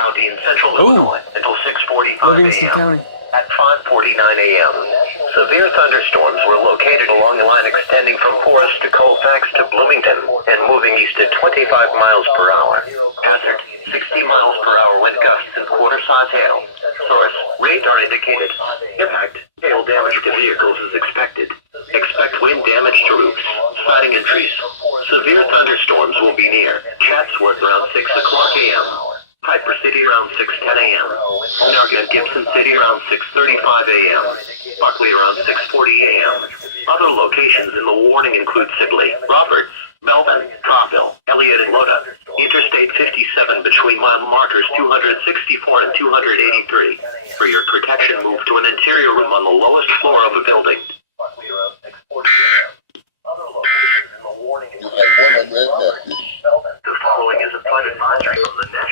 County in central Illinois until 6:45 Livingston a.m. County. At 5:49 a.m., severe thunderstorms were located along the line extending from Forest to Colfax to Bloomington and moving east at 25 miles per hour. Hazard, 60 miles per hour wind gusts and quarter-size hail. Source, radar indicated. Impact, hail damage to vehicles is expected. Expect wind damage to roofs, siding and trees. Severe thunderstorms will be near Chatsworth around 6 o'clock a.m. Piper City around 6:10 a.m. Narragansett Gibson City around 6:35 a.m. Buckley around 6:40 a.m. Other locations in the warning include Sibley, Roberts, Melvin, Coffville, Elliott, and Lodi. Interstate 57 between mile markers 264 and 283. For your protection, move to an interior room on the lowest floor of a building.